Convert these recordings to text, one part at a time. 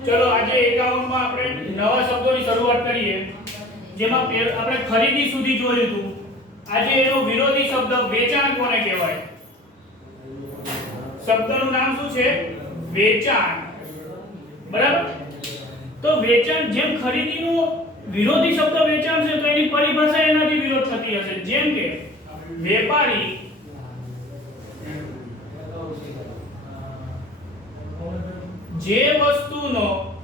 चलो आज 51 માં આપણે નવા શબ્દોની શરૂઆત કરીએ જેમાં આપણે ખરીદી સુધી જોયું હતું આજે એનો વિરોધી શબ્દ વેચાણ કોને કહેવાય શબ્દનું નામ શું છે વેચાણ બરાબર તો વેચાણ જેમ ખરીદીનો વિરોધી શબ્દ વેચાણ છે તો એની પરિભાષા એનાથી વિરોધ થતી હશે જેમ કે વેપારી જે વસ્તુનો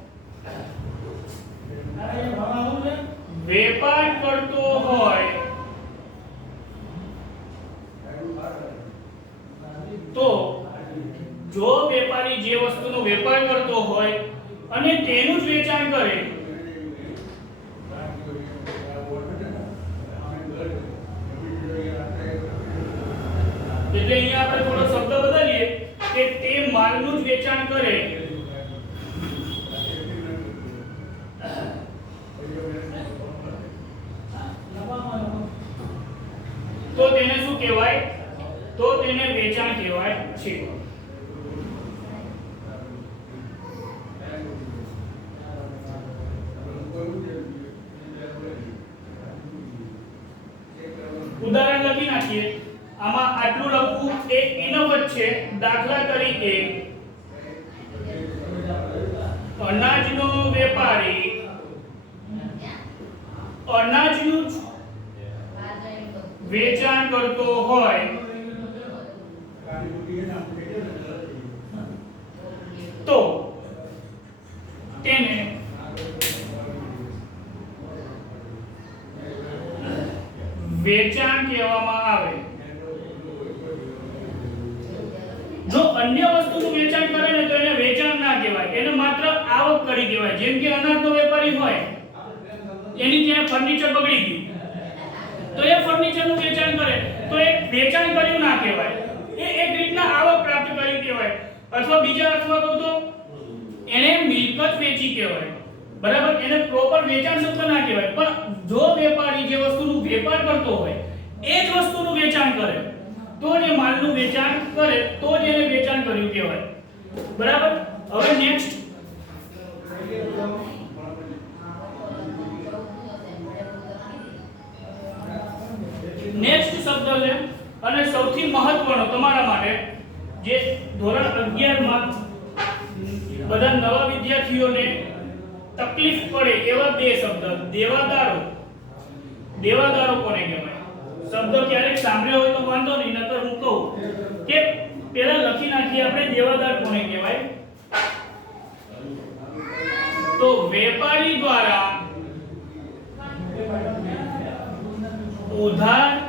વેપાર કરતો હોય તો જો વેપારી જે વસ્તુનો વેપાર કરતો હોય અને તેનું જ વેચાણ કરે એટલે અહીંયા આપણે થોડો શબ્દ બદલીએ કે તે માલનું જ વેચાણ કરે તો તેને શું કહેવાય તો તેને વેચાણ કહેવાય છે ઉદાહરણ લખી નાખીએ આમાં આટલું લખવું એ ઇનફ જ છે દાખલા તરીકે અનાજનો વેપારી અનાજનું વેચાણ કરતો હોય તો તેને વેચાણ કહેવામાં આવે જો અન્ય વસ્તુનું વેચાણ કરે ને તો એને વેચાણ ના કહેવાય એને માત્ર આવક કરી કહેવાય જેમ કે અનાજનો વેપારી હોય એની ત્યાં ફર્નિચર બગડી ગયું તો એ ફર્નિચરનું વેચાણ કરે તો એ વેચાણ કર્યું ના કહેવાય એ એક રીતના આવક પ્રાપ્ત કરી કહેવાય અથવા બીજા અર્થમાં કહું તો એને મિલકત વેચી કહેવાય બરાબર એને પ્રોપર વેચાણ શબ્દ ના કહેવાય પણ જો વેપારી જે વસ્તુનો વેપાર કરતો હોય એ જ વસ્તુનું વેચાણ કરે તો જે માલનું વેચાણ કરે તો જ એને વેચાણ કર્યું કહેવાય બરાબર હવે નેક્સ્ટ શબ્દ છે અને સૌથી મહત્વનો તમારા માટે જે ધોરણ 11 માં બધા નવા વિદ્યાર્થીઓને તકલીફ પડે એવા બે શબ્દ દેવાદારો દેવાદારો કોને કહેવાય શબ્દ ક્યારેક સાંભળ્યો હોય તો વાંધો નહીં નકર હું કહું કે પહેલા લખી નાખીએ આપણે દેવાદાર કોને કહેવાય તો વેપારી દ્વારા ઉધાર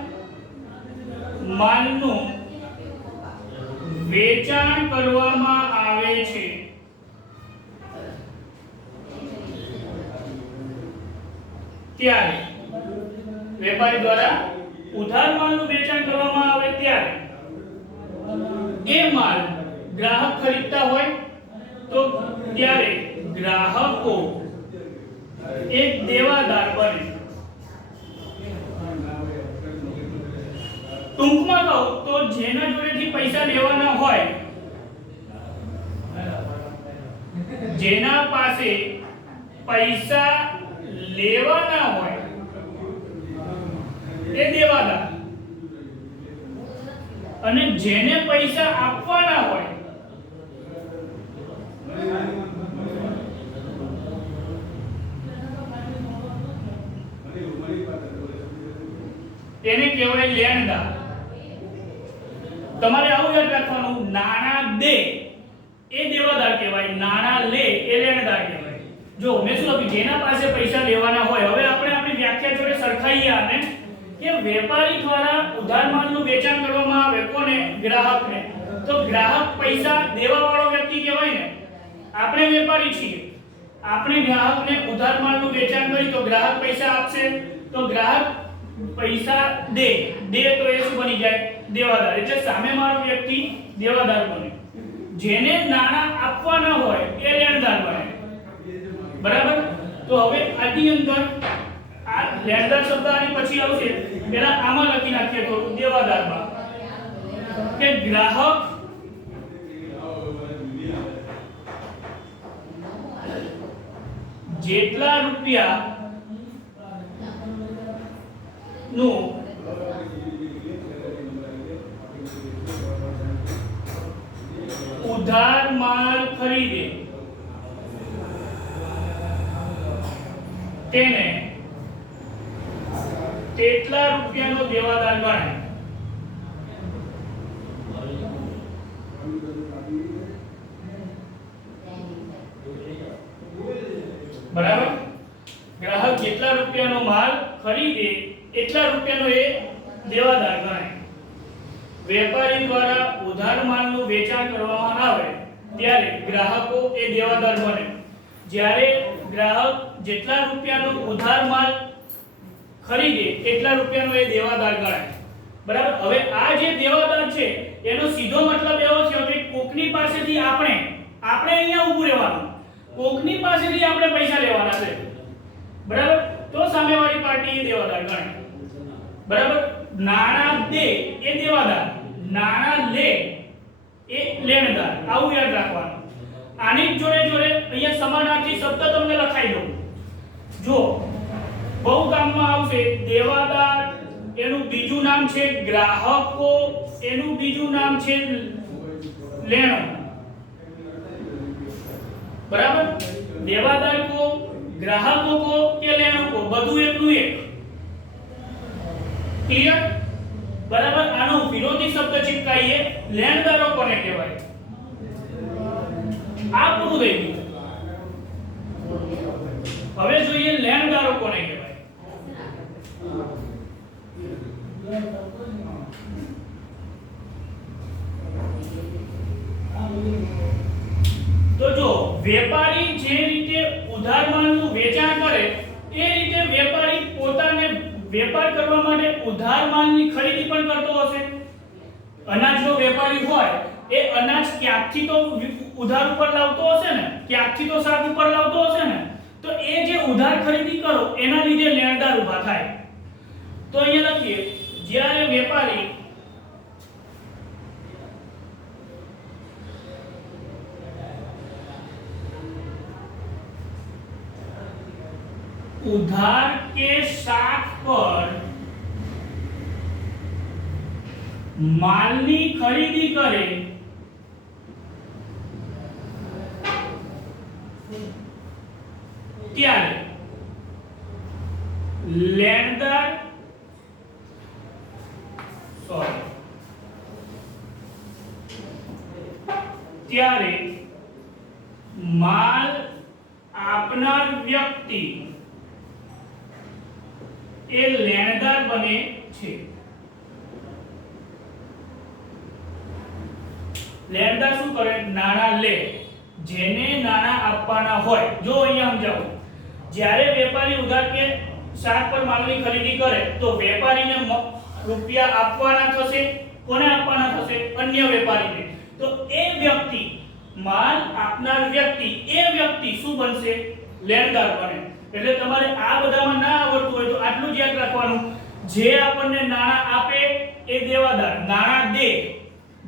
માલનું વેચાણ કરવામાં આવે છે ત્યારે વેપારી દ્વારા ઉધાર માલનું વેચાણ કરવામાં આવે ત્યારે એ માલ ગ્રાહક ખરીદતા હોય તો ત્યારે ગ્રાહકો એક દેવાદાર બને ટૂંકમાં કહું તો જેના જોડેથી પૈસા લેવાના હોય જેના પાસે પૈસા લેવાના હોય એ દેવાદાર અને જેને પૈસા આપવાના હોય તેને કહેવાય લેણદાર તમારે આવું યાદ રાખવાનું નાણાં દે એ દેવાદાર કહેવાય નાણાં લે એ લેણદાર કહેવાય જો મેં શું લખ્યું જેના પાસે પૈસા લેવાના હોય હવે આપણે આપણી વ્યાખ્યા જોડે સરખાઈએ આને કે વેપારી દ્વારા ઉધાર માલનું વેચાણ કરવામાં આવે કોને ગ્રાહકને તો ગ્રાહક પૈસા દેવાવાળો વ્યક્તિ કહેવાય ને આપણે વેપારી છીએ આપણે ગ્રાહકને ઉધાર માલનું વેચાણ કરી તો ગ્રાહક પૈસા આપશે તો ગ્રાહક પૈસા દે તો એ શું બની જાય દેવાદાર એટલે સામે મારો વ્યક્તિ દેવાદાર બને જેને નાણાં આપવાના હોય એ લેણદાર બને બરાબર તો હવે આની અંદર આ લેણદાર શબ્દ આની પછી આવશે પેલા આમાં લખી નાખીએ તો દેવાદારમાં કે ગ્રાહક જેટલા રૂપિયા નું ઉધાર માલ ખરીદે તેને તેટલા રૂપિયાનો દેવાદાર ગણાય. બરાબર. ગ્રાહક જેટલા રૂપિયાનો માલ ખરીદે એટલા રૂપિયાનો એ દેવાદાર ગણાય. વેપારી દ્વારા ઉધાર માલનું વેચાણ કરવામાં આવે ત્યારે ગ્રાહકો એ દેવાદાર બને. જ્યારે ગ્રાહક જેટલા રૂપિયાનો ઉધાર માલ ખરીદે એટલા રૂપિયાનો એ દેવાદાર ગણાય. બરાબર. હવે આ જે દેવાદાર છે એનો સીધો મતલબ એવો છે કે કોકની પાસેથી આપણે અહીંયા ઊભું રહેવાનું, કોકની પાસેથી આપણે પૈસા લેવાના છે. બરાબર. તો સામેવાળી પાર્ટી એ દેવાદાર ગણાય. બરાબર. નાણાં દે એ દેવાદાર, નાણાં લે એ લેણદાર. આવું યાદ રાખવાનું. આની જોડે જોડે અહીંયા સમાનાર્થી શબ્દ તમને લખાઈ દઉં. જો બહુ કામમાં આવશે. દેવાદાર એનું બીજું નામ છે ગ્રાહકો, એનું બીજું નામ છે લેણો. બરાબર. દેવાદાર કો, ગ્રાહકો કો કે લેણો કો, બધું એકનું એક. ક્લિયર? બરાબર. આનો વિરોધી શબ્દ ચિપકાઈએ. લેણદારો કોને કહેવાય? આ પૂરું થઈ ગયું. હવે જોઈએ લેણદારો કોને કહેવાય. તો જો વેપારી જે રીતે ઉધાર માલનું વેચાણ કરે એ રીતે વેપારી પોતાને વેપાર કરવા માટે ઉધાર માલની ખરીદી પણ કરતો હશે. અનાજનો વેપારી હોય એ અનાજ ક્યાંકથી તો ઉધાર ઉપર લાવતો હશે ને, ક્યાંકથી તો શાક ઉપર લાવતો હશે ને. તો એ જે ઉધાર ખરીદી કરો એના લીધે લેણદાર ઊભા થાય. તો અહીંયા લખીએ જ્યારે વેપારી उधार के साख पर मालनी खरीदी करे ત્યારે લેણદાર ત્યારે માલ આપનાર વ્યક્તિ એ લેણદાર બને છે. લેણદાર શું કરે? નાણાં લે. જેને નાણાં આપવાના હોય. જો અહીંયા સમજાવું. જ્યારે વેપારી ઉધાર કે શાક પર માલની ખરીદી કરે તો વેપારીને રૂપિયા આપવાના થશે. કોને આપવાના થશે? અન્ય વેપારીને. તો એ વ્યક્તિ, માલ આપનાર વ્યક્તિ, એ વ્યક્તિ શું બનશે? લેણદાર બને. એટલે તમારે આ બધામાં ના આવડતું હોય તો આટલું જ યાદ રાખવાનું. જે આપણને નાણાં આપે એ દેવાદાર, નાણાં દે,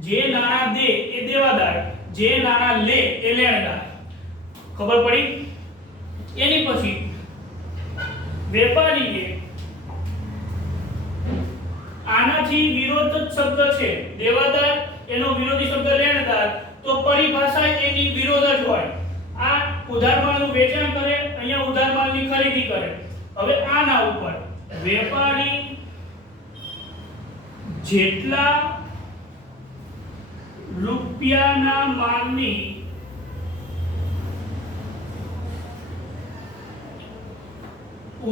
જે નાણાં દે એ દેવાદાર, જે નાણાં લે એ લેણદાર. ખબર પડી? એની પછી વેપારીએ આનાથી વિરોધ શબ્દ છે દેવાદાર, એનો વિરોધી શબ્દ લેણદાર. તો પરિભાષા એની વિરોધ જ હોય. આ ઉધાર માલનું વેચાણ કરે, અહીંયા ઉધાર માલની ખરીદી કરે. હવે આના ઉપર વેપારી જેટલા રૂપિયાના માલની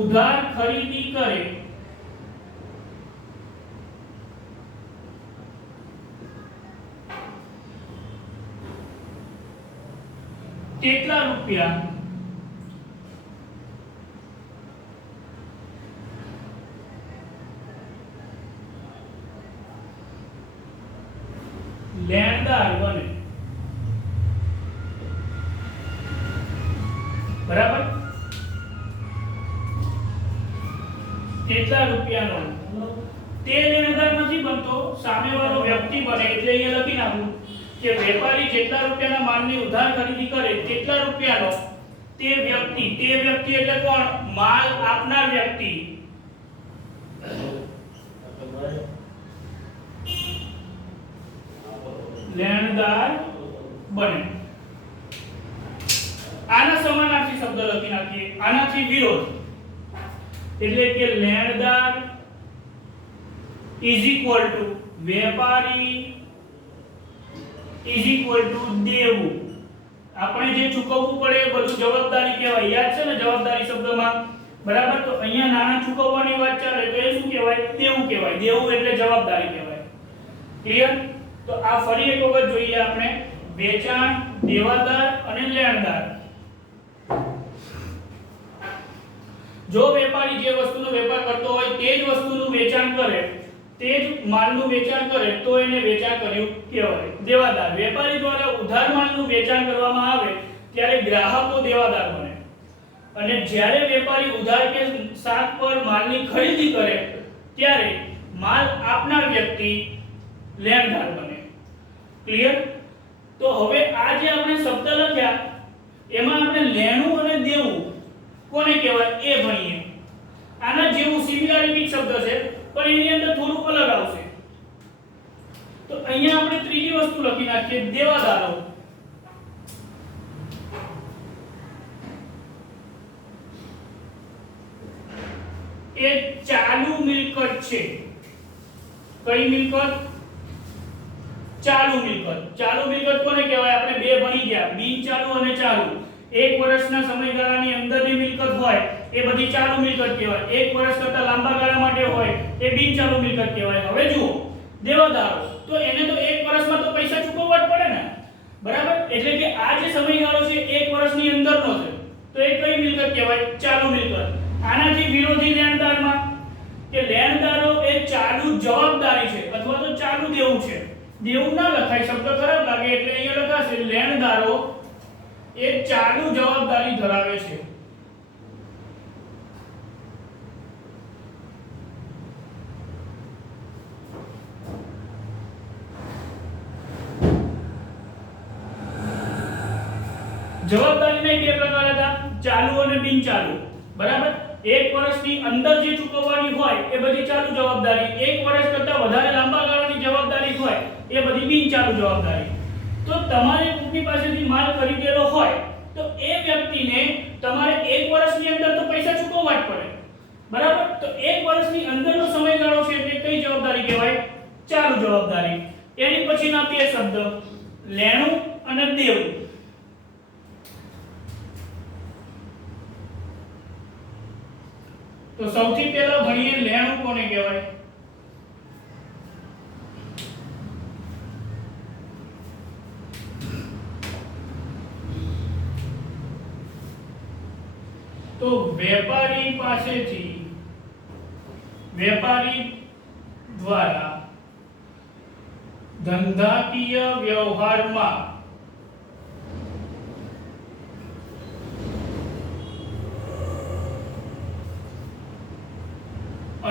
ઉધાર ખરીદી કરે તેટલા રૂપિયા લેણદાર બને. બરાબર. કેટલા રૂપિયાનો તે લેણદાર નથી બનતો, સામેવાળો વ્યક્તિ બને. એટલે અહીંયા લખી નાખું કે વેપારી જેટલા રૂપિયાના માલની ઉધાર ખરીદી કરે તેટલા રૂપિયાનો તે વ્યક્તિ એટલે કોણ? માલ આપનાર વ્યક્તિ. લેણદાર બને. આના સમાનાર્થી શબ્દ લખી નાખીએ. આનાથી વિરોધ એટલે કે લેણદાર ઇઝ ઇક્વલ ટુ વેપારી ઇઝ ઇક્વલ ટુ દેવું. આપણે જે ચૂકવવું પડે એ બધું જવાબદારી કહેવાય. યાદ છે ને જવાબદારી શબ્દમાં? બરાબર. તો અહીંયા નાણાં ચૂકવવાની વાત ચાલે તો એ શું કહેવાય? દેવું કહેવાય. દેવું એટલે જવાબદારી કહેવાય. ક્લિયર? તો આ ફરી એક વખત જોઈએ આપણે. વેચાણ, દેવાદાર અને લેણદાર. જો વેપારી જે વસ્તુનો વેપાર કરતો હોય તે જ વસ્તુનું વેચાણ કરે, તે જ માલનું વેચાણ કરે તો એને વેચાણ કર્યું કહેવાય. દેવાદાર, વેપારી દ્વારા ઉધાર માલનું વેચાણ કરવામાં આવે ત્યારે ગ્રાહકો દેવાદાર બને. અને જ્યારે વેપારી ઉધાર કે સાત પર માલની ખરીદી કરે ત્યારે માલ આપનાર વ્યક્તિ લેણદાર બને. ક્લિયર? તો હવે આ જે આપણે શબ્દ લખ્યા એમાં આપણે લેણું અને દેવું કોને કહેવાય એ ભણીએ. આના જેવું સિમિલારિટી શબ્દ છે પણ એની અંદર થોડું અલગ આવશે. તો અહીંયા આપણે ત્રીજી વસ્તુ લખી નાખીએ, દેવાદારો. એ ચાલુ મિલકત છે. કઈ મિલકત? ચાલુ મિલકત. ચાલુ મિલકત કોને કહેવાય? આપણે બે ભણી ગયા, બિન ચાલુ અને ચાલુ. એક વર્ષના સમયગાળાની અંદરની મિલકત હોય એ બધી ચાલુ મિલકત કહેવાય. એક વર્ષ કરતા લાંબા ગાળા માટે હોય એ બિન ચાલુ મિલકત કહેવાય. હવે જુઓ દેવાદારો, તો એને તો એક વર્ષમાં તો પૈસા ચૂકવવા જ પડે ને, બરાબર? એટલે કે આ જે સમયગાળો છે એક વર્ષની અંદરનો છે તો એ કઈ મિલકત કહેવાય? ચાલુ મિલકત. આનાથી વિરોધી લેણદારમાં કે લેણદારો એ ચાલુ જવાબદારી છે અથવા તો ચાલુ દેવું છે. દેવું ના લખાય, શબ્દ ખરાબ લાગે એટલે અહીંયા લખાશે લેણદારો એ ચાલુ જવાબદારી ધરાવે છે. જવાબદારીના બે પ્રકાર હતા, ચાલુ અને બિન ચાલુ. બરાબર? એક વર્ષની અંદર જે ચૂકવવાની હોય એ બધી ચાલુ જવાબદારી, એક વર્ષ કરતા વધારે લાંબા ગાળાની જવાબદારી હોય એ બધી બિન ચાલુ જવાબદારી. તો તમારે કોઈની પાસેથી માલ ખરીદેલો હોય તો એ વ્યક્તિને તમારે એક વર્ષની અંદર તો પૈસા ચૂકવવા જ પડે. બરાબર? તો એક વર્ષની અંદરનો સમયગાળો છે એટલે કઈ જવાબદારી કહેવાય? ચાલુ જવાબદારી. એની પછીના બે શબ્દ લેણું અને દેવું. તો સૌથી પહેલા ભણીએ લેણું કોને કહેવાય? તો વેપારી દ્વારા ધંધાકીય વ્યવહારમાં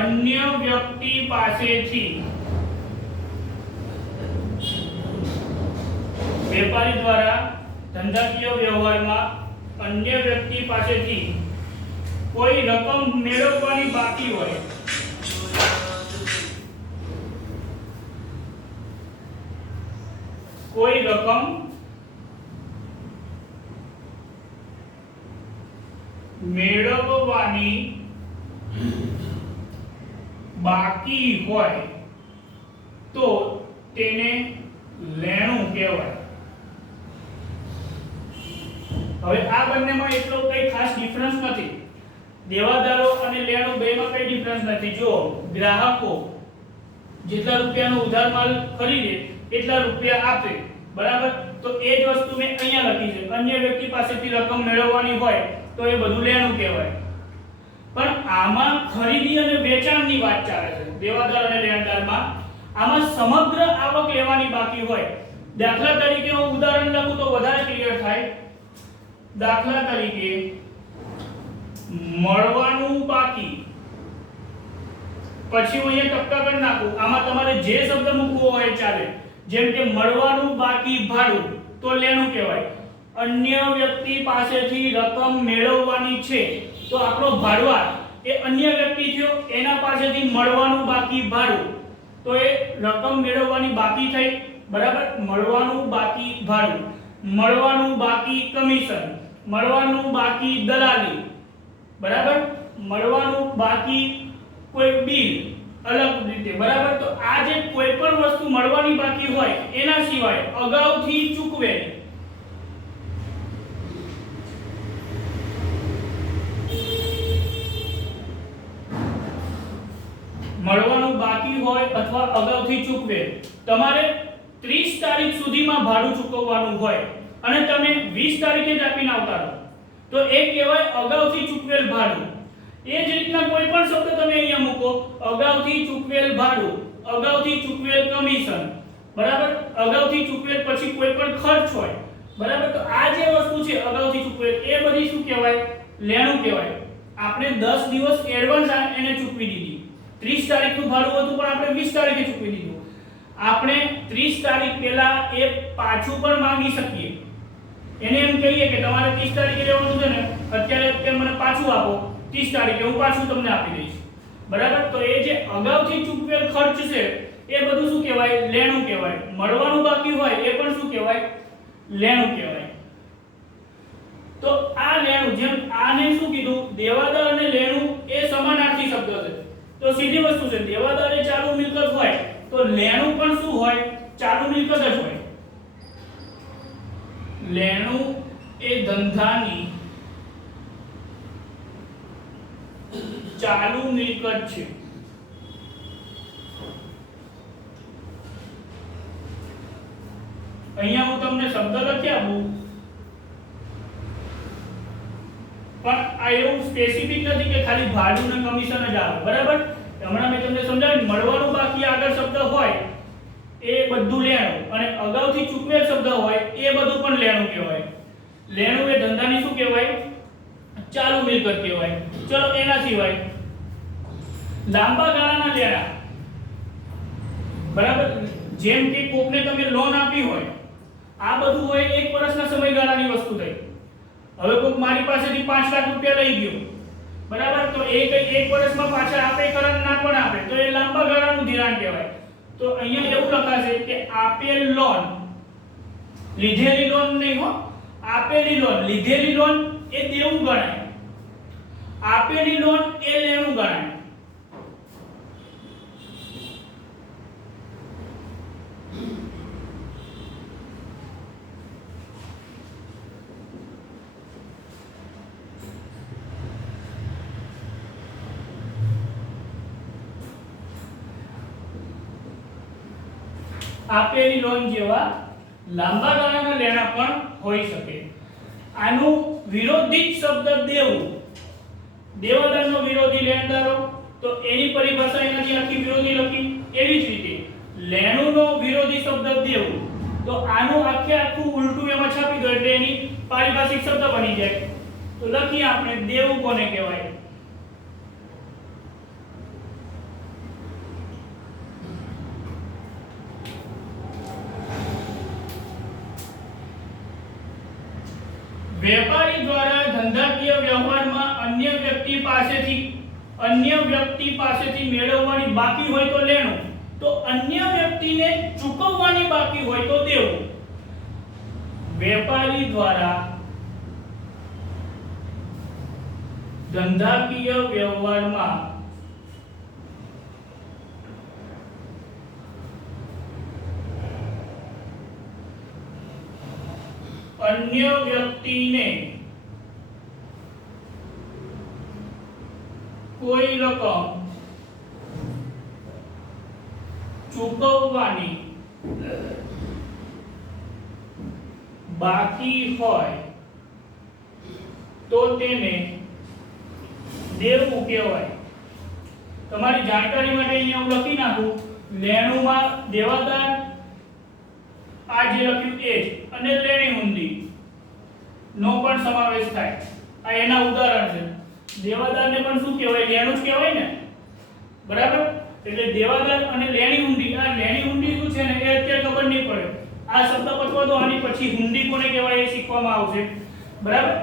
અન્ય વ્યક્તિ પાસેથી વેપારી દ્વારા ધંધાકીય વ્યવહારમાં અન્ય વ્યક્તિ પાસેથી કોઈ રકમ મેળવવાની બાકી હોય કોઈ રકમ મેળવવાની બાકી હોય તો તેને લેણું કહેવાય. હવે આ બંનેમાં એટલો કઈ ખાસ ડિફરન્સ નથી. દેવાદારો અને લેણું બેમાં કઈ ડિફરન્સ નથી. જો ગ્રાહકો જેટલા રૂપિયાનો ઉધાર માલ ખરીદે એટલા રૂપિયા આપે, બરાબર? તો એ જ વસ્તુ મેં અહીંયા લખી છે. અન્ય વ્યક્તિ પાસેથી રકમ મેળવવાની હોય તો એ બધું લેણું કહેવાય. પણ આમાં ખરીદી અને વેચાણની વાત ચાલે છે. દેવાદાર અને લેણદારમાં આમાં સમગ્ર આવક લેવાની બાકી હોય. દાખલા તરીકે હું ઉદાહરણ લખું તો વધારે ક્લિયર થાય. દાખલા તરીકે મળવાનું બાકી, પછી હું અહીંયા ટપકા કરી નાખું. આમાં તમારે જે શબ્દ મૂકવો હોય ચાલે. જેમ કે મળવાનું બાકી ભાડું તો લેણું કહેવાય. અન્ય વ્યક્તિ પાસેથી રકમ મેળવવાની છે, તો આપણો ભાડુઆત એ અન્ય વ્યક્તિ થયો, એના પાસેથી મળવાનું બાકી ભાડું, તો એ રકમ મેળવવાની બાકી થઈ, બરાબર. મળવાનું બાકી ભાડું, મળવાનું બાકી કમિશન, મળવાનું બાકી દલાલી, બરાબર. મળવાનું બાકી કોઈ બિલ અલગ રીતે, બરાબર. તો આ જે કોઈ પણ વસ્તુ મળવાની બાકી હોય એના સિવાય અગાઉથી ચૂકવેલ મળવાનું બાકી હોય અથવા અગાઉથી ચૂકવેલ, તમારે 30 તારીખ સુધીમાં ભાડું ચૂકવવાનું હોય અને તમે 20 તારીખે જ આપીને આવતા રહો, તો એ કહેવાય અગાઉથી ચૂકવેલ ભાડું. એ જ રીતના કોઈ પણ શબ્દ તમે અહીંયા મૂકો, અગાઉથી ચૂકવેલ ભાડું, અગાઉથી ચૂકવેલ કમિશન, બરાબર. અગાઉથી ચૂકવેલ પછી કોઈ પણ ખર્ચ હોય, બરાબર. તો આ જે વસ્તુ છે અગાઉથી ચૂકવેલ, એ બધી શું કહેવાય? લેણું કહેવાય. આપણે 10 દિવસ એડવાન્સ એને ચૂકવી દીધી. 30 તારીખનું ભાડું હતું પણ આપણે 20 તારીખે ચૂકવી દીધું. આપણે 30 તારીખ પહેલા એ પાછું પણ માંગી શકીએ. એને એમ કહીએ કે તમારે 30 તારીખે લેવાનું છે ને, અત્યારે કે મને પાછું આપો 30 તારીખે, હું પાછું તમને આપી દઈશ, બરાબર. તો એ જે અગાઉથી ચૂકવેલ ખર્ચ છે એ બધું શું કહેવાય? લેણું કહેવાય. મળવાનું બાકી હોય એ પણ શું કહેવાય? લેણું કહેવાય. તો આ લેણું, જેમ આને શું કીધું, દેવાદાર અને લેણું એ સમાનાર્થી શબ્દો છે. તો સીધી વસ્તુ છે, દેવાદાર એ ચાલુ મિલકત હોય તો લેણું પણ શું હોય? ચાલુ મિલકત જ હોય. લેણું એ ધંધાની ચાલુ મિલકત છે. અહીંયા હું તમને શબ્દ લખી આપું, પણ આ એવું સ્પેસિફિક નથી કે ખાલી ભાડું ને કમિશન જ આવે, બરાબર. હમણાં મેં તમને સમજાવ્યું, મળવાનું બાકી આગળ શબ્દ હોય એ બધું લેણું, અને અગાઉથી ચૂકવેલ શબ્દ હોય એ બધું પણ લેણું કહેવાય. લેણું એ ધંધાની શું કહેવાય? ચાલુ મિલકત કહેવાય. ચલો એના સિવાય લાંબા ગાળાના લેણા, બરાબર. જેમ કે કોકને તમે લોન આપી હોય, આ બધું હોય 1 વર્ષના સમયગાળાની વસ્તુ થઈ. હવે કોક મારી પાસેથી 5 લાખ રૂપિયા લઈ ગયો, બરાબર. તો એ કઈ 1 વર્ષમાં પાછા આપે કરન ના પણ આપે, તો એ લાંબા ગાળાનું ધિરાણ કહેવાય. તો અહીંયા એવું લખાશે કે આપેલ લોન, લીધેલી લોન નહીં હો, આપેલી લોન. લીધેલી લોન એ દેવું ગણાય, આપેલી લોન એ લેણું ગણાય. આપેલી લોન જેવા લાંબા ગાળાના લેણા પણ હોઈ શકે. આનું વિરોધી શબ્દ દેવું, દેવાદારનો વિરોધી લેણદારો, તો એની પરિભાષા એનાથી આખી વિરોધી લખી. એવી જ રીતે લેણુંનો વિરોધી શબ્દ દેવું, તો આનું આખું ઉલટું એમાં છાપી દો એટલે એની પારિભાષિક શબ્દ બની જાય. તો લખીએ આપણે, દેવું કોને કહેવાય? વેપારી દ્વારા ધંધાકીય વ્યવહારમાં અન્ય વ્યક્તિ પાસેથી મેળવવાની બાકી હોય તો લેણું, તો અન્ય વ્યક્તિને ચૂકવવાની બાકી હોય તો દેવું. વેપારી દ્વારા ધંધાકીય વ્યવહારમાં અન્ય વ્યક્તિને કોઈ રકમ ચૂકવવાની બાકી હોય તો તેને દેવું કહેવાય. તમારી જાણકારી માટે અહીંયા હું લખી નાખું, લેણુમાં દેવાદાર, આ જે લખ્યું એ અને લેણી હુંડી નો પણ સમાવેશ થાય. આ એના ઉદાહરણ છે. દેવાદારને પણ શું કહેવાય? લેણું જ કહેવાય ને, બરાબર. એટલે દેવાદાર અને લેણી હુંડી, આ લેણી હુંડી શું છે ને એ અત્યારે ખબર નહીં પડે. આ શબ્દ પતવા દો, આની પછી હુંડી કોને કહેવાય એ શીખવામાં આવશે, બરાબર.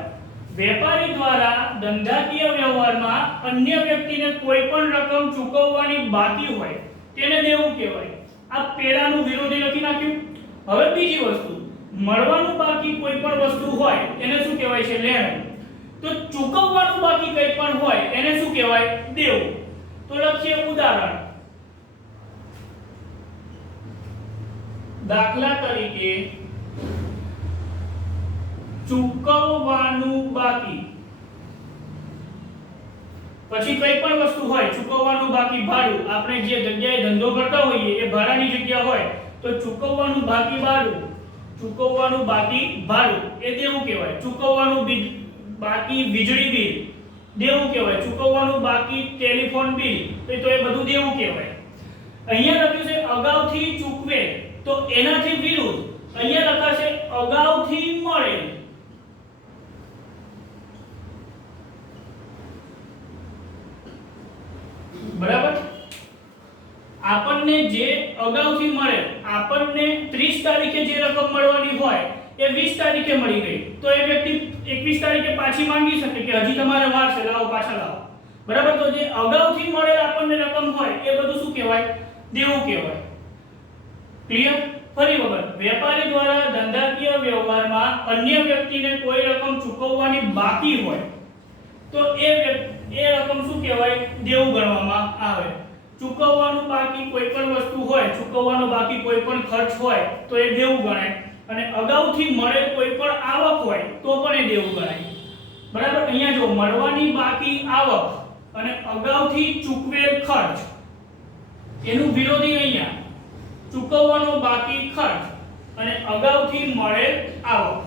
વેપારી દ્વારા ધંધાકીય વ્યવહારમાં અન્ય વ્યક્તિને કોઈ પણ રકમ ચૂકવવાની બાકી હોય તેને દેવું કહેવાય. આ પેલાનું વિરોધી લખી નાખ્યું. હવે બીજી વસ્તુ, મળવાનું બાકી કોઈ પણ વસ્તુ હોય એને શું કહેવાય છે? લેણું. તો ચૂકવવાનું બાકી કંઈ પણ હોય એને શું કહેવાય? દેવું. તો લખીએ ઉદાહરણ. દાખલા તરીકે ચૂકવવાનું બાકી, પછી કઈ પણ વસ્તુ હોય ચૂકવવાનું બાકી, ભાડું, આપણે જે જગ્યાએ ધંધો કરતા હોઈએ એ ભાડાની જગ્યા હોય તો ચૂકવવાનું બાકી ભાડું, ચૂકવવાનું બાકી ભાડું એ દેવું કહેવાય. ચૂકવવાનું બાકી વીજળી બિલ દેવું કહેવાય. ચૂકવવાનું બાકી ટેલિફોન બિલ તો એ બધું દેવું કહેવાય. અહીંયા લખ્યું છે અગાઉથી ચૂકવે, તો એનાથી વિરુદ્ધ અહીંયા લખાશે અગાઉથી મળેલ. બરાબર. આપણને જે અગાઉથી મળે, આપણને 30 તારીખે જે રકમ મળવાની હોય એ 20 તારીખે મળી ગઈ તો એ વ્યક્તિ 21 તારીખે પાછી માંગી શકે કે હજી તમારે વાર છે, લાવો પાછા લાવો. બરાબર. તો જે અગાઉથી મળેલ આપણને રકમ હોય એ બધું શું કહેવાય? દેવું કહેવાય. ક્લિયર? ફરી વખત, વેપારી દ્વારા ધંધાકીય વ્યવહારમાં અન્ય વ્યક્તિને કોઈ રકમ ચૂકવવાની બાકી હોય તો એ રકમ શું કહેવાય? દેવું ગણવામાં આવે. ચૂકવવાનું બાકી કોઈ પણ વસ્તુ હોય, ચૂકવવાનો બાકી કોઈ પણ ખર્ચ હોય તો એ દેવું ગણાય. અને અગાઉથી મળેલ કોઈ પણ આવક હોય તો પણ એ દેવું ગણાય. બરાબર. અહીંયા જો મળવાની બાકી આવક અને અગાઉથી ચૂકવેલ ખર્ચ, એનું વિરોધી અહીંયા ચૂકવવાનો બાકી ખર્ચ અને અગાઉથી મળેલ આવક.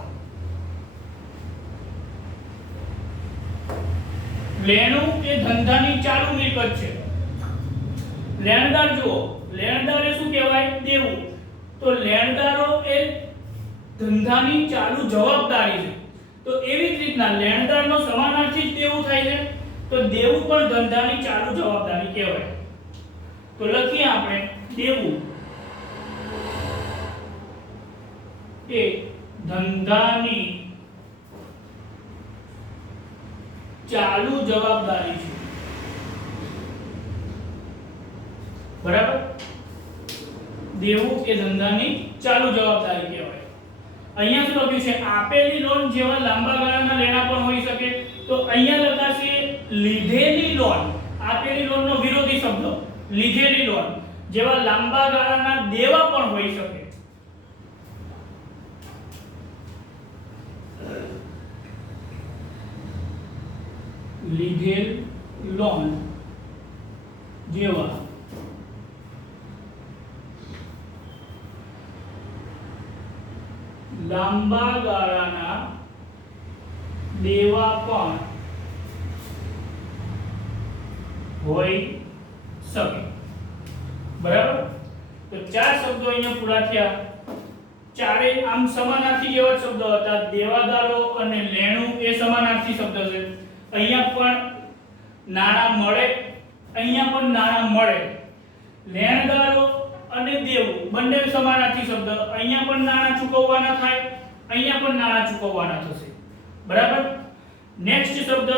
લેણું એ ધંધાની ચાલુ મિલકત છે. લેણદાર જુઓ, લેણદાર એ શું કહેવાય? દેવું. તો લેણદારો એ ધંધાની ચાલુ જવાબદારી છે. તો એવી જ રીતના લેણદારનો સમાનાર્થી જ દેવું થાય છે. તો દેવું પણ ધંધાની ચાલુ જવાબદારી કહેવાય. તો લખીએ આપણે દેવું એ ધંધાની ચાલુ જવાબદારી છે. બરાબર. દેવું એ ધંધાની ચાલુ જવાબદારી કહેવાય. અહીંયા શું લખ્યું છે? આપેલી લોન જેવા લાંબા ગાળાના લેણા પણ હોઈ શકે. તો અહીંયા લખાશે લીધેલી લોન. આપેલી લોનનો વિરોધી શબ્દ લીધેલી લોન જેવા લાંબા ગાળાના દેવા પણ હોઈ શકે. લીધેલ લોન જેવા લાંબા ગાળાના દેવા પણ હોઈ શકે. બરાબર. તો ચાર શબ્દો અહીંયા પૂરા થયા. ચારે આમ સમાનાર્થી જેવા શબ્દો હતા. દેવાદારો અને લેણું એ સમાનાર્થી શબ્દ છે. અહીંયા પણ નાણાં મળે, અહીંયા પણ નાણાં મળે. લેણદારો અને દેવું બંને સમાનાર્થી શબ્દ. અહીંયા પણ નાણાં ચૂકવવાના થાય, અહીંયા પણ નાણાં ચૂકવવાના થશે. બરાબર. નેક્સ્ટ શબ્દ